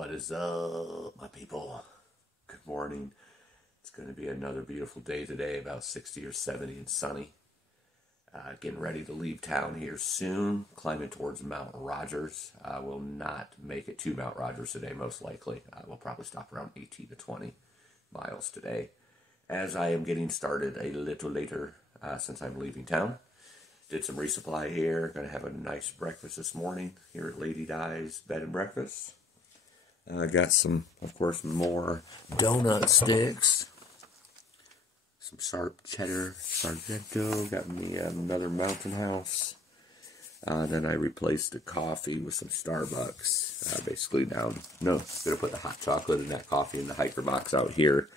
What is up, my people? Good morning. It's going to be another beautiful day today, about 60 or 70 and sunny. Getting ready to leave town here soon, climbing towards Mount Rogers. Will not make it to Mount Rogers today, most likely. We'll probably stop around 18 to 20 miles today, as I am getting started a little later since I'm leaving town. Did some resupply here. Going to have a nice breakfast this morning here at Lady Di's Bed and Breakfast. Got some, of course, more donut sticks. Some sharp cheddar, Sargento. Got me another Mountain House. Then I replaced the coffee with some Starbucks. Basically now, no, going to put the hot chocolate in that coffee in the hiker box out here.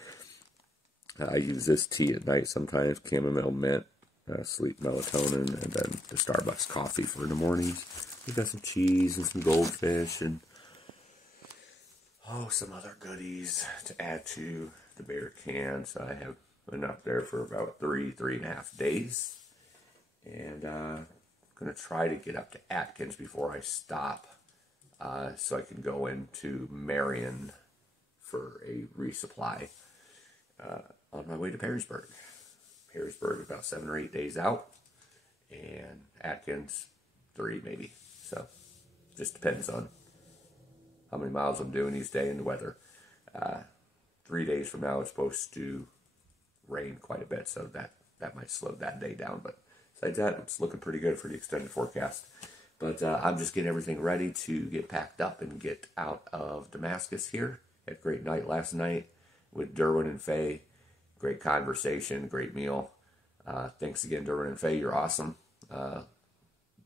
I use this tea at night sometimes, chamomile mint, sleep melatonin, and then the Starbucks coffee for the mornings. We got some cheese and some goldfish and some other goodies to add to the bear can. So I have been up there for about three and a half days. And I'm going to try to get up to Atkins before I stop, so I can go into Marion for a resupply on my way to Perrysburg. Perrysburg is about 7 or 8 days out, and Atkins 3 maybe. So just depends on how many miles I'm doing each day and the weather. 3 days from now it's supposed to rain quite a bit, so that might slow that day down. But besides that, it's looking pretty good for the extended forecast. But I'm just getting everything ready to get packed up and get out of Damascus here. Had a great night last night with Derwin and Faye. Great conversation, great meal. Thanks again, Derwin and Faye. You're awesome.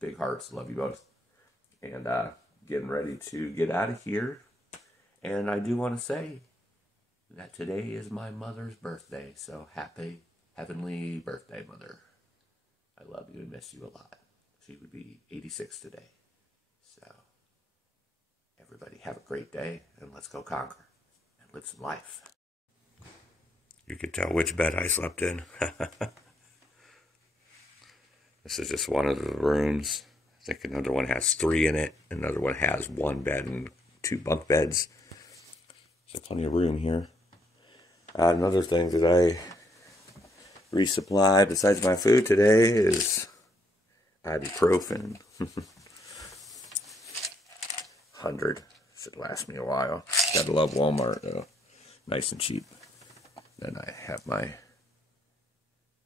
Big hearts. Love you both. And getting ready to get out of here. And I do want to say that today is my mother's birthday. So happy heavenly birthday, Mother. I love you and miss you a lot. She would be 86 today. So everybody have a great day, and let's go conquer and live some life. You can tell which bed I slept in. This is just one of the rooms. I think another one has 3 in it. Another one has 1 bed and 2 bunk beds. So plenty of room here. Another thing that I resupply besides my food today is ibuprofen. 100. Should last me a while. Gotta love Walmart though. Nice and cheap. Then I have my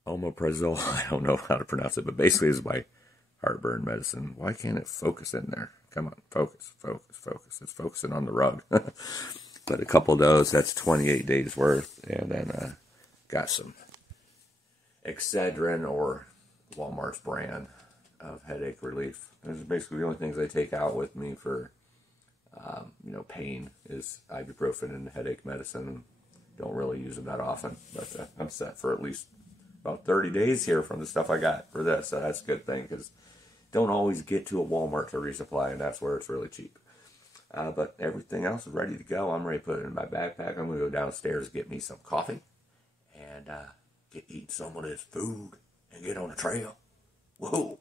omeprazole. I don't know how to pronounce it, but basically it's my heartburn medicine. Why can't it focus in there? Come on, focus, focus, focus. It's focusing on the rug. But a couple of those, that's 28 days worth. And then got some Excedrin, or Walmart's brand of headache relief. Those are basically the only things I take out with me for, pain is ibuprofen and headache medicine. Don't really use them that often, but I'm set for at least about 30 days here from the stuff I got for this. So that's a good thing, because don't always get to a Walmart to resupply, and that's where it's really cheap. But everything else is ready to go. I'm ready to put it in my backpack. I'm going to go downstairs, get me some coffee, and eat some of this food and get on the trail. Whoa!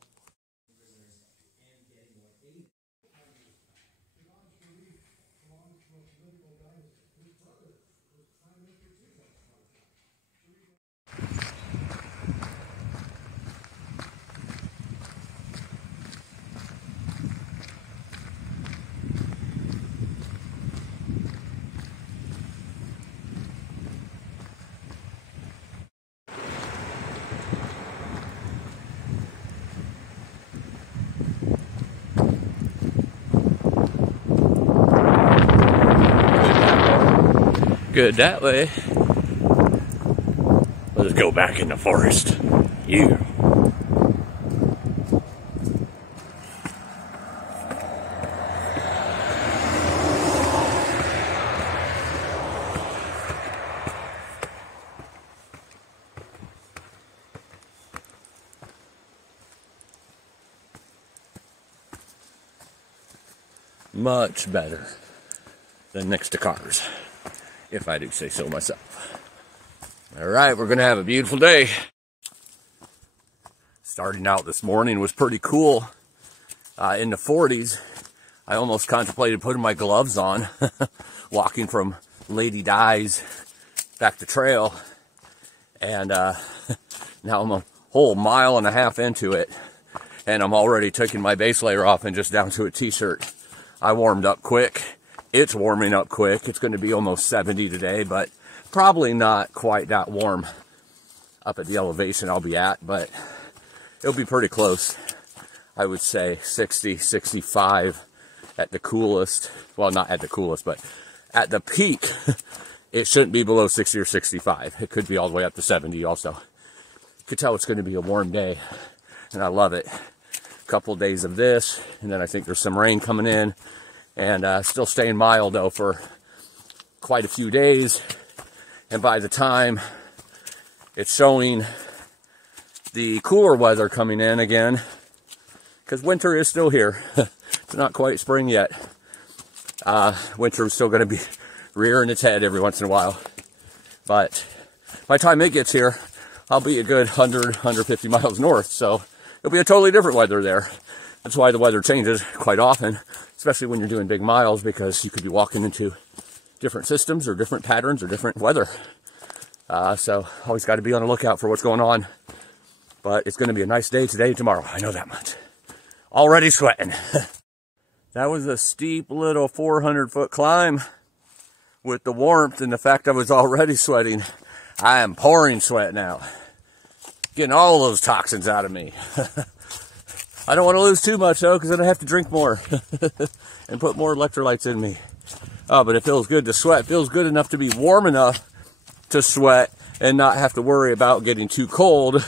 Good that way. Let's go back in the forest. Yeah. Much better than next to cars, if I do say so myself. All right, we're going to have a beautiful day. Starting out this morning was pretty cool. In the 40s. I almost contemplated putting my gloves on, walking from Lady Di's back to trail, and now I'm a whole mile and a half into it, and I'm already taking my base layer off and just down to a t-shirt. I warmed up quick. It's warming up quick. It's going to be almost 70 today, but probably not quite that warm up at the elevation I'll be at, but it'll be pretty close. I would say 60, 65 at the coolest. Well, not at the coolest, but at the peak, it shouldn't be below 60 or 65. It could be all the way up to 70 also. You could tell it's going to be a warm day, and I love it. A couple days of this, and then I think there's some rain coming in, and still staying mild though for quite a few days. And by the time it's showing the cooler weather coming in again, because winter is still here. It's not quite spring yet. Winter is still going to be rearing its head every once in a while. But by the time it gets here, I'll be a good 100, 150 miles north. So it'll be a totally different weather there. That's why the weather changes quite often, especially when you're doing big miles, because you could be walking into different systems or different patterns or different weather. So always got to be on the lookout for what's going on. But it's going to be a nice day today and tomorrow. I know that much. Already sweating. That was a steep little 400-foot climb. With the warmth and the fact I was already sweating, I am pouring sweat now. Getting all those toxins out of me. I don't want to lose too much though, because then I have to drink more and put more electrolytes in me. Oh, but it feels good to sweat. It feels good enough to be warm enough to sweat and not have to worry about getting too cold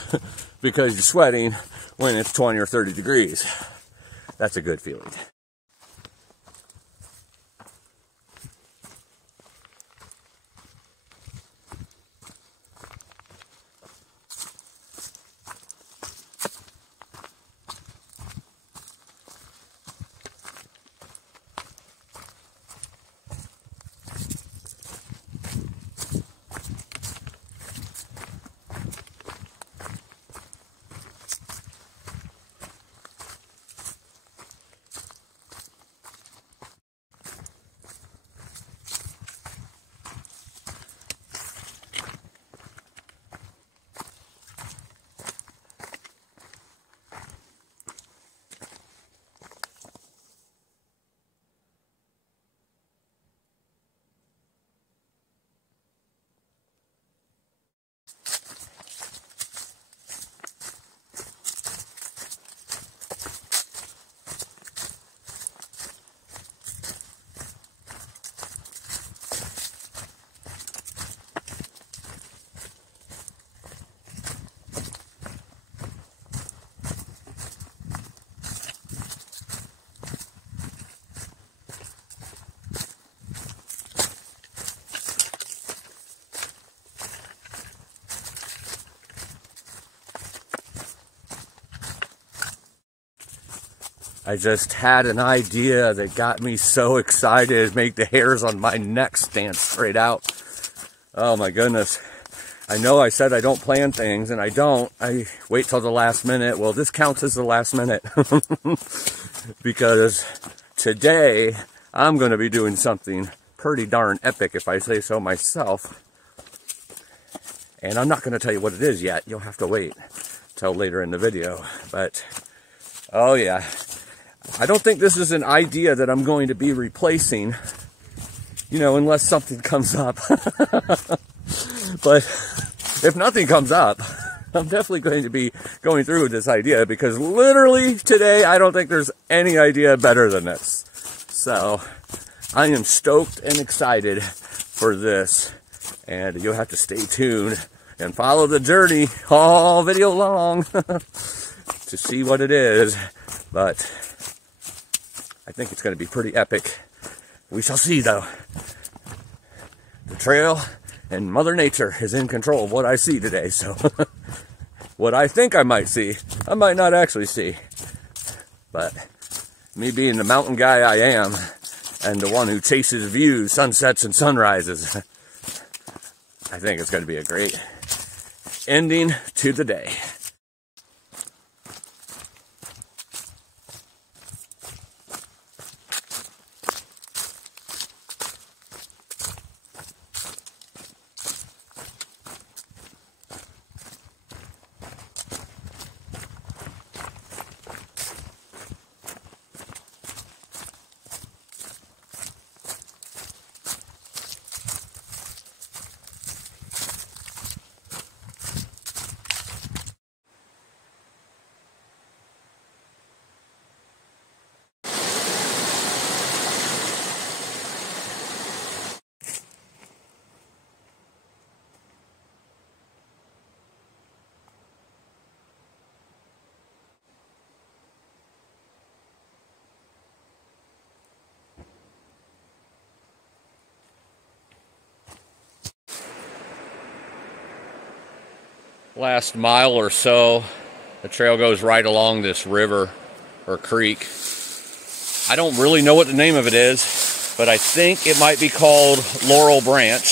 because you're sweating when it's 20 or 30 degrees. That's a good feeling. I just had an idea that got me so excited, make the hairs on my neck stand straight out. Oh my goodness. I know I said I don't plan things, and I don't. I wait till the last minute. Well, this counts as the last minute. Because today, I'm going to be doing something pretty darn epic, if I say so myself. And I'm not going to tell you what it is yet. You'll have to wait till later in the video. But, oh yeah. I don't think this is an idea that I'm going to be replacing, you know, unless something comes up. But if nothing comes up, I'm definitely going to be going through with this idea, because literally today, I don't think there's any idea better than this. So I am stoked and excited for this, and you'll have to stay tuned and follow the journey all video long to see what it is. But I think it's going to be pretty epic. We shall see, though. The trail and Mother Nature is in control of what I see today. So what I think I might see, I might not actually see. But me being the mountain guy I am, and the one who chases views, sunsets, and sunrises, I think it's going to be a great ending to the day. Last mile or so, the trail goes right along this river or creek. I don't really know what the name of it is, but I think it might be called Laurel Branch.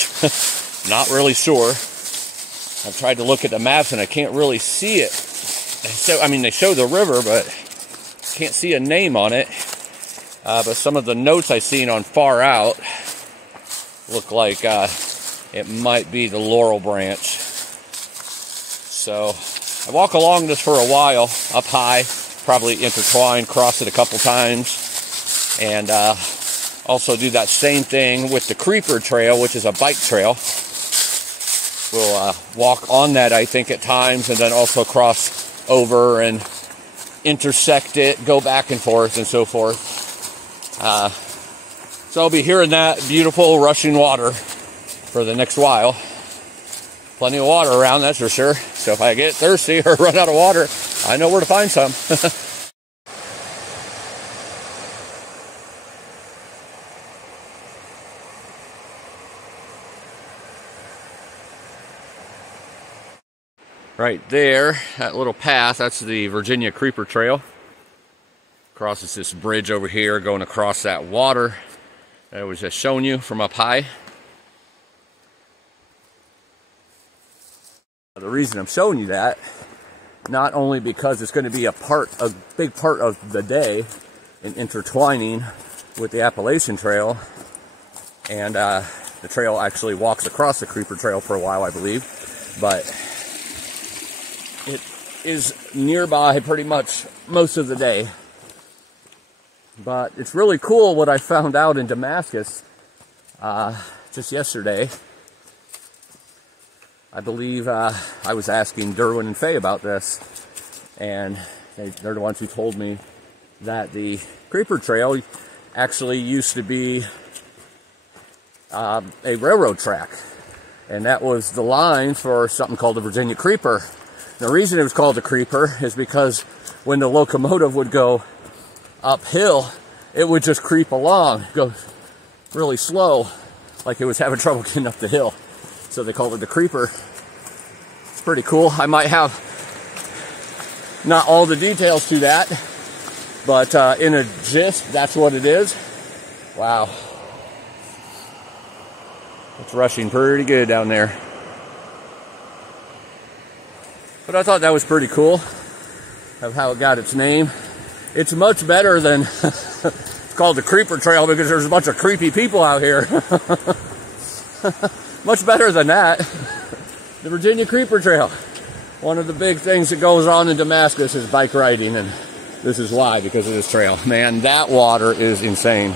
Not really sure. I've tried to look at the maps and I can't really see it. So, I mean, they show the river, but can't see a name on it. But some of the notes I've seen on Far Out look like it might be the Laurel Branch. So I walk along this for a while, up high, probably intertwine, cross it a couple times, and also do that same thing with the Creeper Trail, which is a bike trail. We'll walk on that, I think, at times, and then also cross over and intersect it, go back and forth, and so forth. So I'll be hearing that beautiful rushing water for the next while. Plenty of water around, that's for sure. So if I get thirsty or run out of water, I know where to find some. Right there, that little path, that's the Virginia Creeper Trail. Crosses this bridge over here, going across that water that I was just showing you from up high. The reason I'm showing you that, not only because it's going to be a big part of the day in intertwining with the Appalachian Trail, and the trail actually walks across the Creeper Trail for a while, I believe, but it is nearby pretty much most of the day. But it's really cool what I found out in Damascus just yesterday. I believe I was asking Derwin and Faye about this, and they're the ones who told me that the Creeper Trail actually used to be a railroad track, and that was the line for something called the Virginia Creeper. The reason it was called the Creeper is because when the locomotive would go uphill, it would just creep along, go really slow, like it was having trouble getting up the hill. So they called it the Creeper. It's pretty cool. I might have not all the details to that, but in a gist, that's what it is. Wow. It's rushing pretty good down there. But I thought that was pretty cool of how it got its name. It's much better than it's called the Creeper Trail because there's a bunch of creepy people out here. Much better than that. The Virginia Creeper Trail. One of the big things that goes on in Damascus is bike riding, and this is why, because of this trail. Man, that water is insane.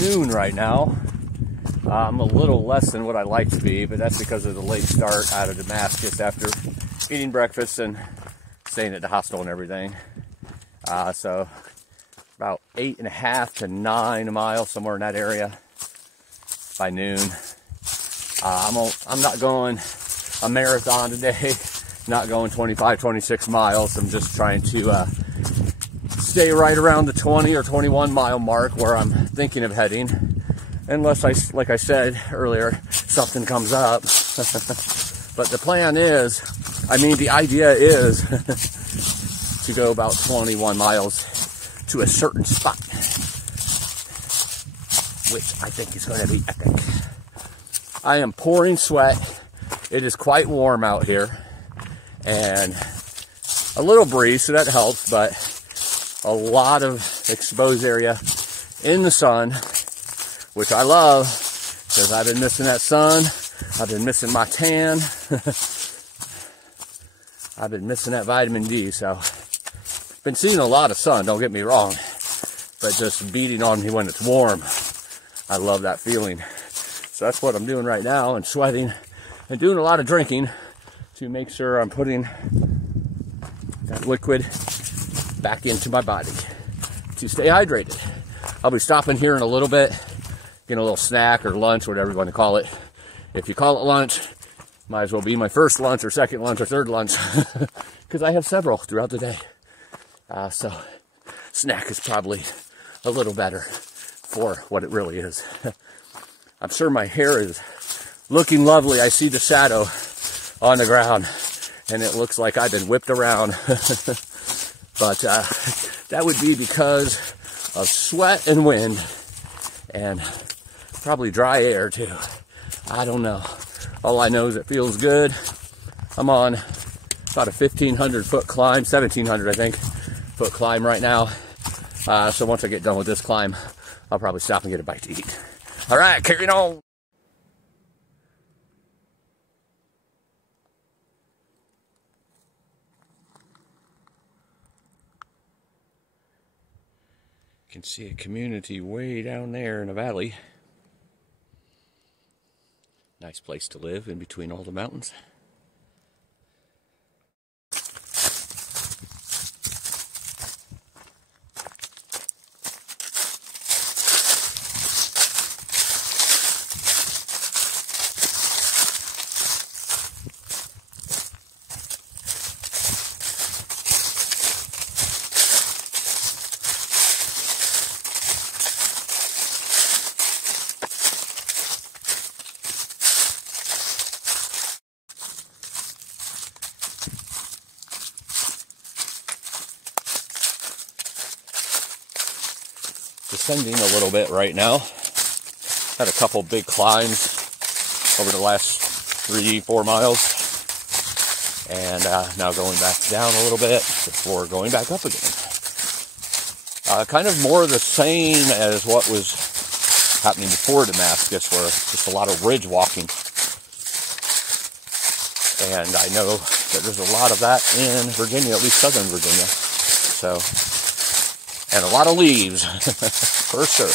noon right now. I'm a little less than what I like to be, but that's because of the late start out of Damascus after eating breakfast and staying at the hostel and everything. So about 8.5 to 9 miles, somewhere in that area by noon. I'm not going a marathon today, not going 25, 26 miles. I'm just trying to stay right around the 20 or 21 mile mark where I'm thinking of heading. Unless, like I said earlier, something comes up. But the plan is, the idea is to go about 21 miles to a certain spot, which I think is going to be epic. I am pouring sweat. It is quite warm out here, and a little breeze, so that helps, but a lot of exposed area in the sun, which I love, because I've been missing that sun. I've been missing my tan. I've been missing that vitamin D, so been seeing a lot of sun, don't get me wrong, but just beating on me when it's warm. I love that feeling. So that's what I'm doing right now, and sweating and doing a lot of drinking to make sure I'm putting that liquid back into my body to stay hydrated. I'll be stopping here in a little bit, getting a little snack or lunch, whatever you want to call it. If you call it lunch, might as well be my first lunch or second lunch or third lunch, because I have several throughout the day. So snack is probably a little better for what it really is. I'm sure my hair is looking lovely. I see the shadow on the ground, and it looks like I've been whipped around. But that would be because of sweat and wind, and probably dry air too. I don't know. All I know is it feels good. I'm on about a 1,500 foot climb, 1,700 I think, foot climb right now. So once I get done with this climb, I'll probably stop and get a bite to eat. All right, carrying on. You can see a community way down there in the valley. Nice place to live in between all the mountains. Descending a little bit right now. Had a couple big climbs over the last 3-4 miles, and now going back down a little bit before going back up again. Kind of more the same as what was happening before Damascus, where just a lot of ridge walking. And I know that there's a lot of that in Virginia, at least southern Virginia. So, and a lot of leaves, for sure.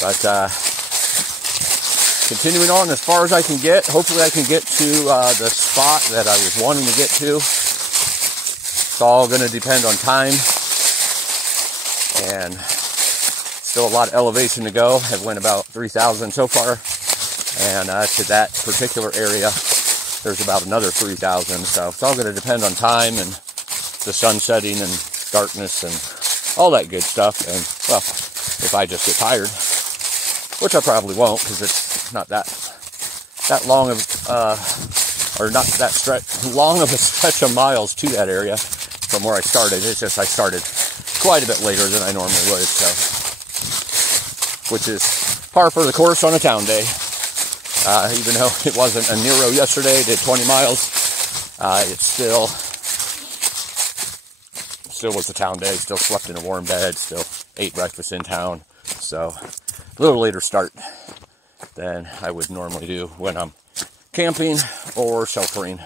But continuing on as far as I can get. Hopefully I can get to the spot that I was wanting to get to. It's all going to depend on time. And still a lot of elevation to go. I've went about 3,000 so far. And to that particular area, there's about another 3,000. So it's all going to depend on time and the sun setting and darkness and all that good stuff. And, well, if I just get tired, which I probably won't, because it's not that long of, or not that long of a stretch of miles to that area from where I started. It's just I started quite a bit later than I normally would, so, which is par for the course on a town day. Even though it wasn't a Nero yesterday, did 20 miles, it still was a town day, still slept in a warm bed, still ate breakfast in town, so a little later start than I would normally do when I'm camping or sheltering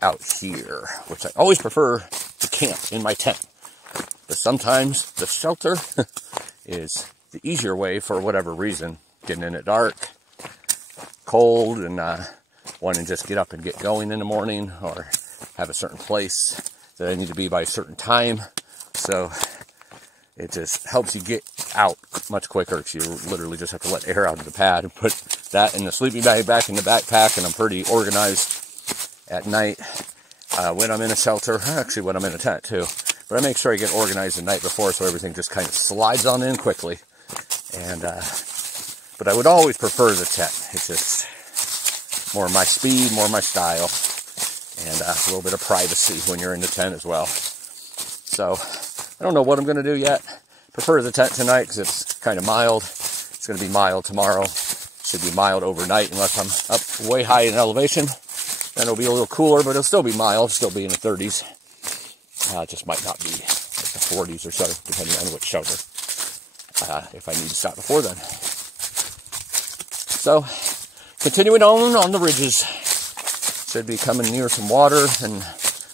out here, which I always prefer to camp in my tent, but sometimes the shelter is the easier way for whatever reason, getting in at dark, cold, and wanting to just get up and get going in the morning, or have a certain place that I need to be by a certain time. So it just helps you get out much quicker. You literally just have to let air out of the pad and put that in the sleeping bag back in the backpack, and I'm pretty organized at night when I'm in a shelter. Actually, when I'm in a tent too. But I make sure I get organized the night before so everything just kind of slides on in quickly. And but I would always prefer the tent. It's just more my speed, more my style, and a little bit of privacy when you're in the tent as well. So I don't know what I'm going to do yet. Prefer the tent tonight because it's kind of mild. It's going to be mild tomorrow. Should be mild overnight unless I'm up way high in elevation. Then it'll be a little cooler, but it'll still be mild. Still be in the 30s. It just might not be like the 40s or so, depending on which shelter. If I need to stop before then. So, continuing on the ridges. Should be coming near some water and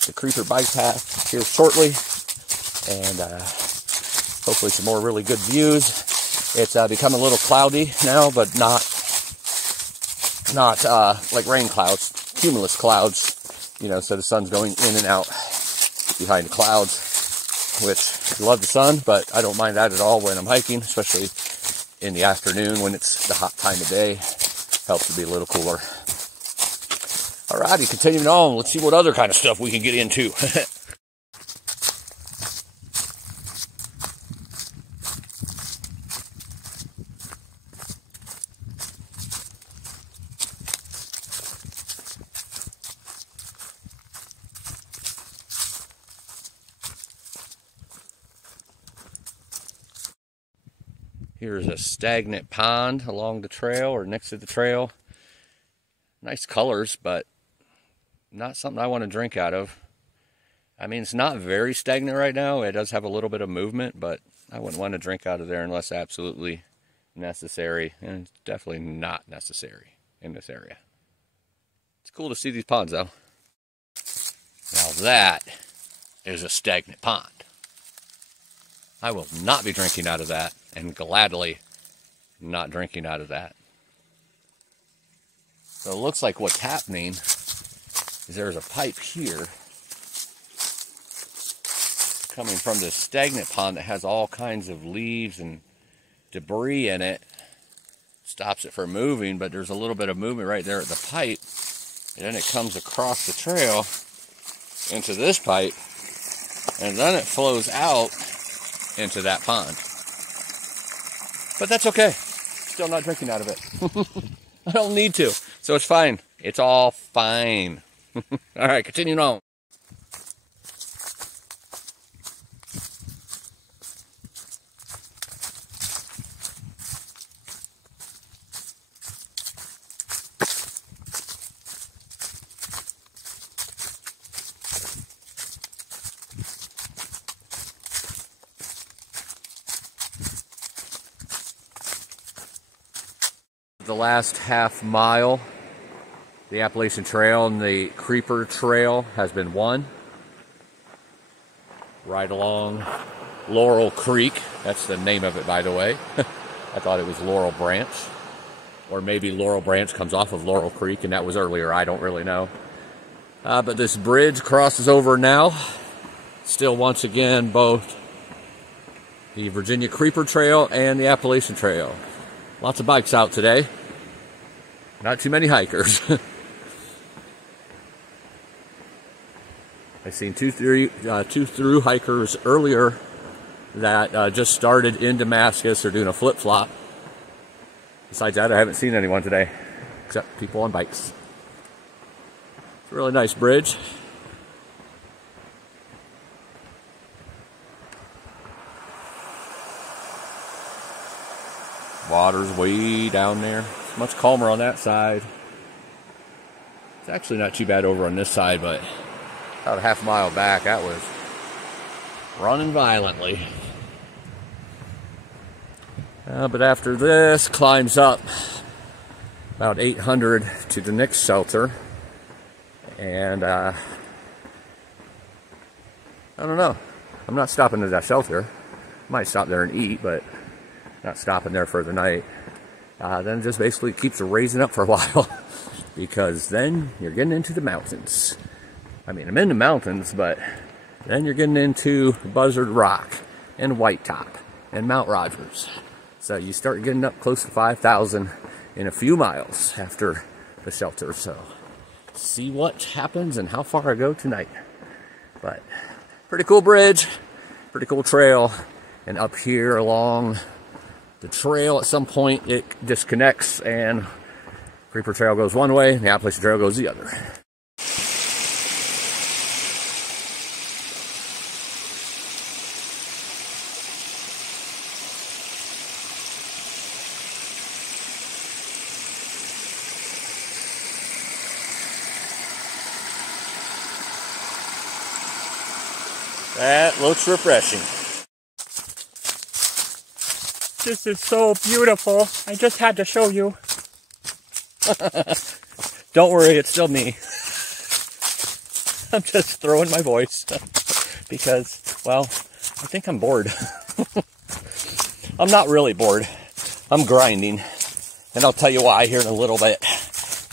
the creeper bike path here shortly. And hopefully some more really good views. It's become a little cloudy now, but not like rain clouds, cumulus clouds, you know, so the sun's going in and out behind the clouds, which I love the sun, but I don't mind that at all when I'm hiking, especially in the afternoon when it's the hot time of day. Helps to be a little cooler. Alrighty, continuing on, let's see what other kind of stuff we can get into. Here's a stagnant pond along the trail or next to the trail. Nice colors, but not something I want to drink out of. I mean, it's not very stagnant right now. It does have a little bit of movement, but I wouldn't want to drink out of there unless absolutely necessary. And it's definitely not necessary in this area. It's cool to see these ponds, though. Now that is a stagnant pond. I will not be drinking out of that, and gladly not drinking out of that. So it looks like what's happening is there's a pipe here coming from this stagnant pond that has all kinds of leaves and debris in it. Stops it from moving, but there's a little bit of movement right there at the pipe. And then it comes across the trail into this pipe, and then it flows out into that pond. But that's okay. Still not drinking out of it. I don't need to. So it's fine. It's all fine. All right, continuing on. The last half mile, the Appalachian Trail and the Creeper Trail has been won. Right along Laurel Creek. That's the name of it, by the way. I thought it was Laurel Branch. Or maybe Laurel Branch comes off of Laurel Creek, and that was earlier. I don't really know. But this bridge crosses over now. Still, once again, both the Virginia Creeper Trail and the Appalachian Trail. Lots of bikes out today. Not too many hikers. I've seen two through hikers earlier that just started in Damascus. They're doing a flip-flop. Besides that, I haven't seen anyone today, except people on bikes. It's a really nice bridge. Water's way down there. It's much calmer on that side. It's actually not too bad over on this side, but about a half mile back, that was running violently. But after this, climbs up about 800 to the next shelter. And I don't know. I'm not stopping at that shelter. Might stop there and eat, but not stopping there for the night, then it just basically keeps raising up for a while because then you're getting into the mountains. I mean, I'm in the mountains, but then you're getting into Buzzard Rock and White Top and Mount Rogers. So you start getting up close to 5,000 in a few miles after the shelter. So see what happens and how far I go tonight. But pretty cool bridge, pretty cool trail. And up here along the trail, at some point it disconnects and Creeper Trail goes one way and the Appalachian Trail goes the other. That looks refreshing. This is so beautiful. I just had to show you. Don't worry, it's still me. I'm just throwing my voice because, well, I think I'm bored. I'm not really bored. I'm grinding. And I'll tell you why here in a little bit.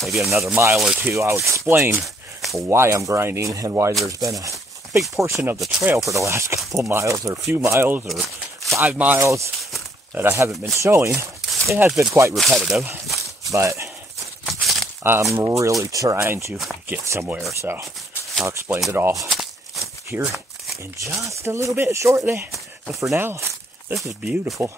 Maybe another mile or two, I'll explain why I'm grinding and why there's been a big portion of the trail for the last couple miles or few miles or 5 miles that I haven't been showing. It has been quite repetitive, but I'm really trying to get somewhere, so I'll explain it all here in just a little bit shortly. But for now, this is beautiful.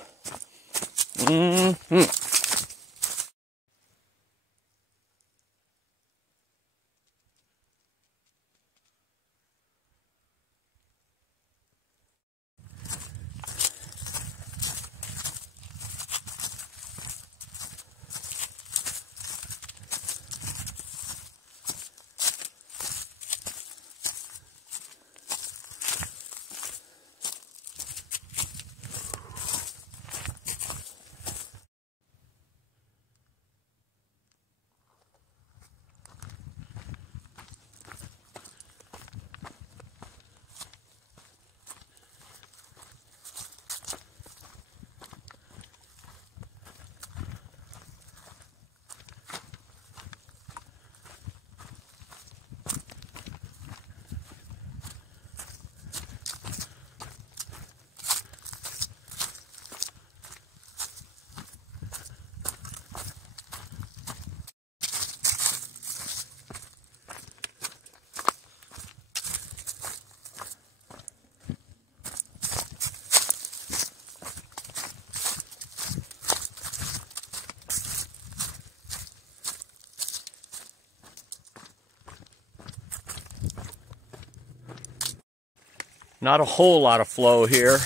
Not a whole lot of flow here,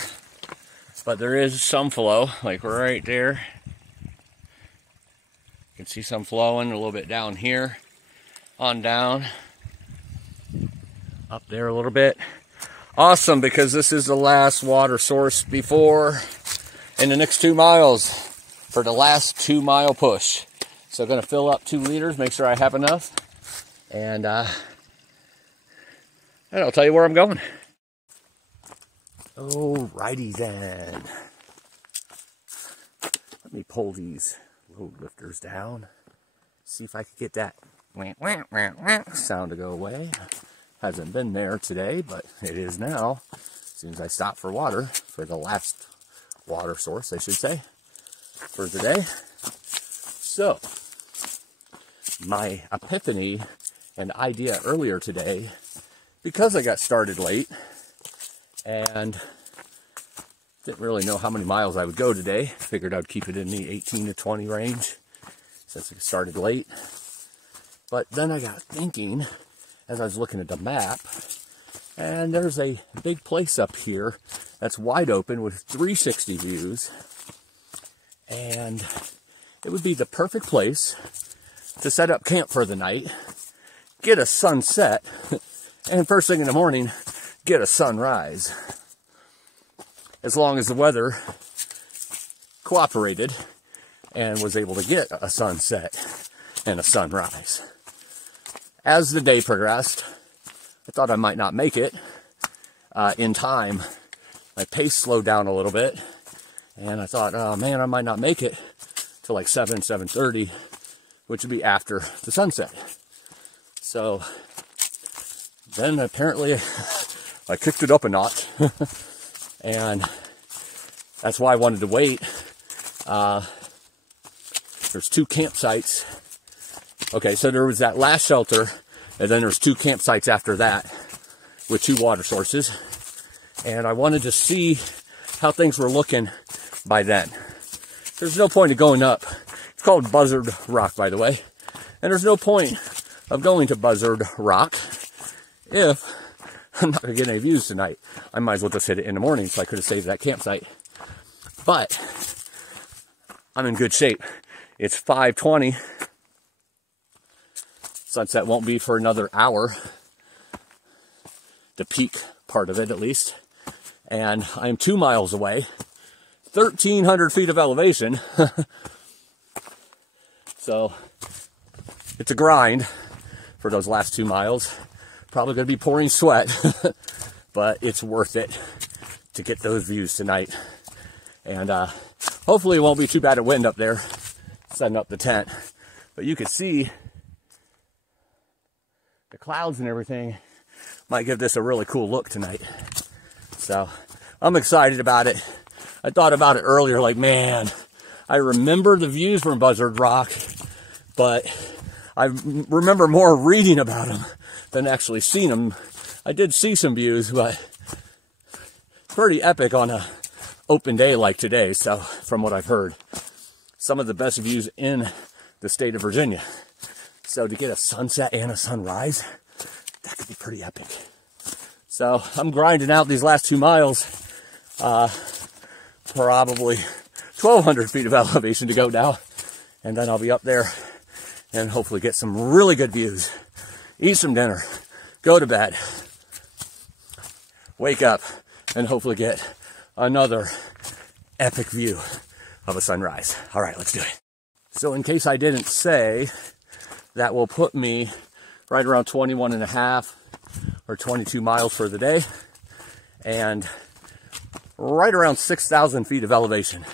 but there is some flow, like right there. You can see some flowing a little bit down here, on down, up there a little bit. Awesome, because this is the last water source before in the next 2 miles for the last 2 mile push. So I'm gonna fill up 2 liters, make sure I have enough, and I'll tell you where I'm going. Alrighty then. Let me pull these load lifters down. See if I can get that sound to go away. Hasn't been there today, but it is now. As soon as I stop for water, for the last water source, I should say, for the day. So, my epiphany and idea earlier today, because I got started late, and didn't really know how many miles I would go today. Figured I'd keep it in the 18 to 20 range since I started late. But then I got thinking as I was looking at the map, and there's a big place up here that's wide open with 360 views. And it would be the perfect place to set up camp for the night, get a sunset, and first thing in the morning, get a sunrise. As long as the weather cooperated and was able to get a sunset and a sunrise. As the day progressed, I thought I might not make it in time. My pace slowed down a little bit, And I thought, oh man, I might not make it till like 7:30, which would be after the sunset. So then apparently I kicked it up a notch. And that's why I wanted to wait. There's 2 campsites. Okay, so there was that last shelter, and then there's 2 campsites after that with 2 water sources. And I wanted to see how things were looking by then. There's no point of going up. It's called Buzzard Rock, by the way. And there's no point of going to Buzzard Rock if I'm not going to get any views tonight. I might as well just hit it in the morning, so I could have saved that campsite. But I'm in good shape. It's 5:20. Sunset won't be for another hour. The peak part of it, at least. And I'm 2 miles away. 1,300 feet of elevation. So it's a grind for those last 2 miles. Probably going to be pouring sweat, but it's worth it to get those views tonight. And hopefully it won't be too bad of wind up there, setting up the tent. But you can see the clouds and everything. Might give this a really cool look tonight. So I'm excited about it. I thought about it earlier, like, man, I remember the views from Buzzard Rock, but I remember more reading about them than actually seeing them. I did see some views, but pretty epic on a open day like today. So from what I've heard, some of the best views in the state of Virginia. So to get a sunset and a sunrise, that could be pretty epic. So I'm grinding out these last 2 miles, probably 1,200 feet of elevation to go now. And then I'll be up there and hopefully get some really good views. Eat some dinner, go to bed, wake up, and hopefully get another epic view of a sunrise. All right, let's do it. So in case I didn't say, that will put me right around 21.5 or 22 miles for the day, and right around 6,000 feet of elevation,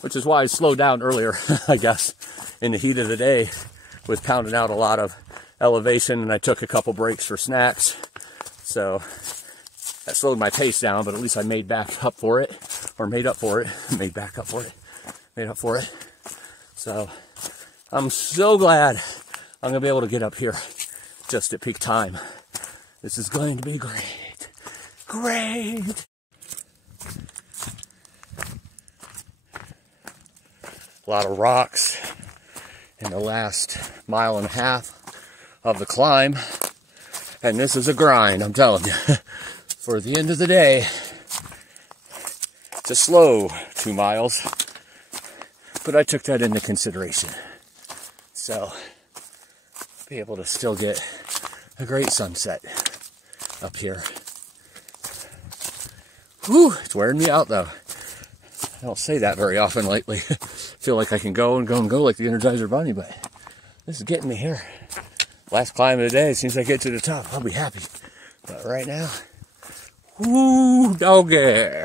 which is why I slowed down earlier, I guess, in the heat of the day with pounding out a lot of elevation, and I took a couple breaks for snacks. So that slowed my pace down, but at least I made back up for it, or made up for it, made back up for it, made up for it. So I'm so glad I'm gonna be able to get up here just at peak time. This is going to be great, great. A lot of rocks in the last 1.5 miles of the climb, and this is a grind, I'm telling you. For the end of the day, it's a slow 2 miles, but I took that into consideration. So, be able to still get a great sunset up here. Whew, it's wearing me out though. I don't say that very often lately. Feel like I can go and go and go like the Energizer Bunny, but this is getting me here. Last climb of the day, as soon as I get to the top, I'll be happy. But right now, whoo, doggy.